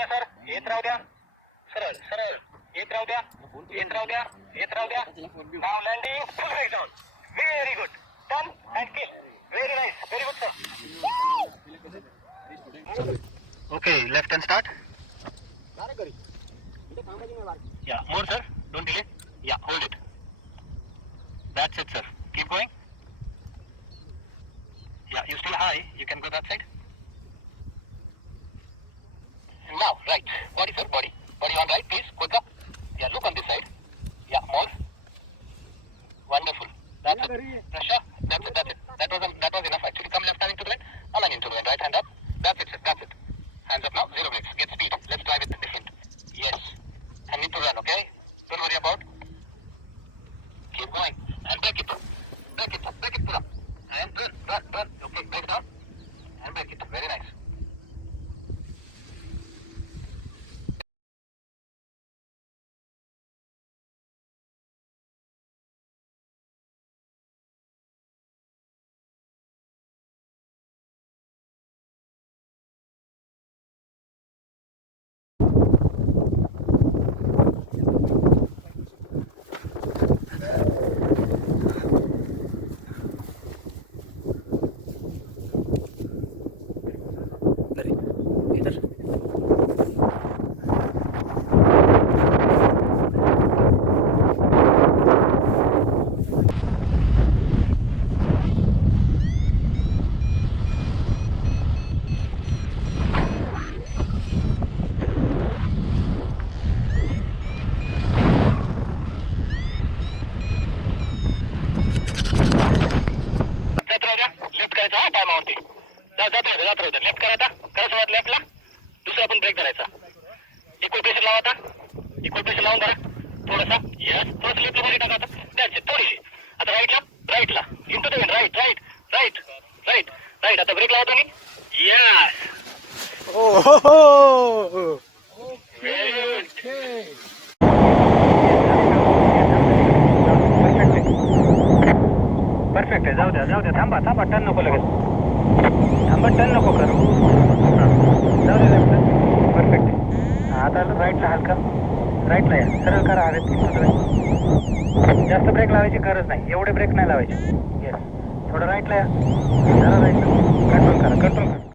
द्या सर, येत राहू द्या. सरळ सरळ येत राहू द्या, येत राहू द्या, येत राहू द्या. नाव landing, full brake down. Very good. Turn and kill. Very nice, very good sir. Okay, left hand start. Yeah, more sir, don't delay. Yeah, hold it. That's it sir. Keep going. Yeah, you still high, you can go that side. And now, right. Body sir, body. Body on right, please. Quicker. Yeah, look on this side. Yeah, more. Wonderful. That's it. Pressure. That's it, that's it. That was enough actually. Come left hand into the wind. Align into the wind. Right hand up. That's it sir, that's it. Hands up now, 0 brakes. Get speed. Let's drive it different. Yes. And need to run, okay? Don't worry about. Keep going. And break it. Break it. Break it. Pull up. And turn. Turn. Turn. Okay. Break down. And break it. Very nice. जात राहू द्या. Left करा आता. करा सुरुवात लेफ्टला. दुसरा पण break धरायचा. इक्वल प्रेशर लावा आता. इक्वल प्रेशर लावून धरा. थोडासा. यस. थोडंसं लेफ्टला मध्ये टाका आता. That's it. थोडीशी. आता राईटला. राईटला. Into the wind. Right. Right. Right. Right. Right. आता ब्रेक लावा तुम्ही. यस. Very good. परफेक्ट आहे. जाऊ द्या, जाऊ द्या. थांबा, थांबा. टर्न नको लगेच. थांबा, टर्न नको करू. जाऊ द्या लेफ्टला. परफेक्ट आहे. आता राईटला हलका. राईटला या. सरळ करा हवेत. जास्त ब्रेक लावायची गरज नाही. एवढे ब्रेक नाही लावायचे. येस. थोडं राईटला या. जरा राईटला. कंट्रोल करा. कंट्रोल करा.